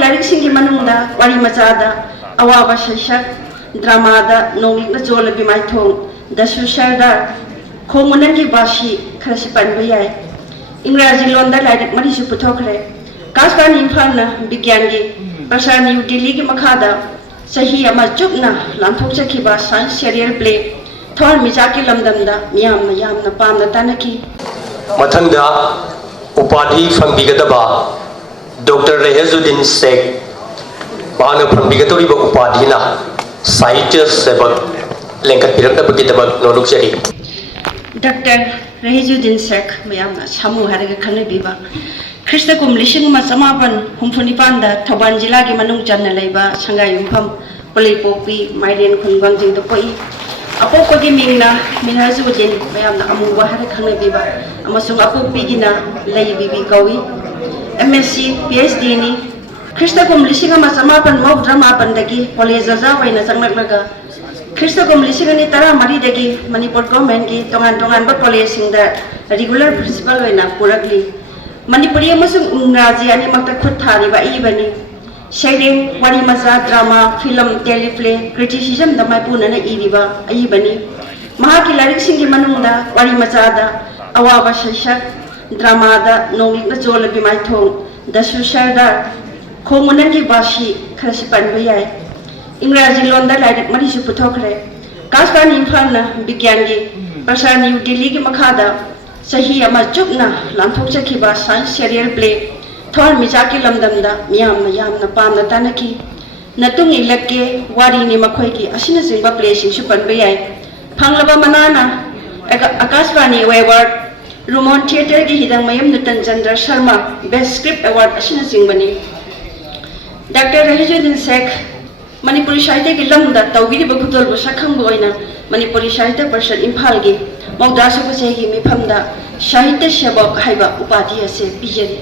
Like Singh मनुंगदा वारी मचादा अवाबा शैशक ड्रामादा नोंगिक जोल बिमाइथों दसु सरदार खोमुनन की बाशी खरसी पनबे याय इंग्राजी लोंदा लाइक मरीसु पुथोखरे कास्पान इम्फाल विज्ञान की प्रसार न्यू दिल्ली की मखादा सही अमा चुपना लांथोक चखिबा साइंस सीरियल प्ले थोर मिजा की लमदमदा मियाम न पाम न तानकी मथंगदा उपाधि फंबिगदबा डॉक्टर रेहजुद्दीन शेख मानो फंबिगतोरिबा उपाधिना साहित्य सेवक लेंकत पिरकनबगिदबक नोलुकजरी डॉक्टर रेहजुद्दीन शेख मियाम न सामु हारगे खनबिबा ख्रिस्ट कुम लिसिंग मा समापन हुमफुनिपान दा थौबाल जिला की मनुंग चन्ना लेबा संगाई युमफम पलेपोपी माइरेन खुंगबांग जिंग द पोई अपोपगी मिंगना मिनहजुद्दीन मियाम न अमुबा हारे खनबिबा अमसुंग अपोपी गिना लेबिबी कवी MSc PhD ni Krista kum lising ama samapan mawdra mapan dagi college za waina changlaknaga Krista kum lising ni tara mari dagi Manipur government ki tongan ba college singda regular principal waina purakli Manipuri amasung Ingraji ani makta khut thari ba ibani sharing wari maza drama film teleplay criticism da mai puna na iriba ibani mahaki larik singi manungda wari maza da awaba shashak drama नोंगिक जोल बिमाइथों दसु सरदार खोमुनन की बाशी खरसी पनबे याय इंग्राजी लोंदा like मरीसु पुथोखरे कास्पान Imphal विज्ञान की प्रसार new Delhi की मखादा सही अमा चुपना लांथोक चखिबा साइंस सीरियल प्ले थोर मिजा की लमदमदा मियाम न पाम न तानकी नतुंग इलक्के वारी नि मखोय की असिना सिंबा प्ले सिंसु पनबे याय फांगलबा मनाना आकाशवाणी अवार्ड रोमन थिएटर की हिदंग मयम नूतन Chandra Sharma best script award असिना सिंगबनी डॉक्टर रेहजुद्दीन शेख मणिपुरी साहित्य की लमदा तौगिरिबा खुदोलबो सखंग ओइना मणिपुरी साहित्य परिषद इम्फाल की मौदा सुबसेगी मिफमदा साहित्य सेवक हाइबा उपाधि असे पिजरी।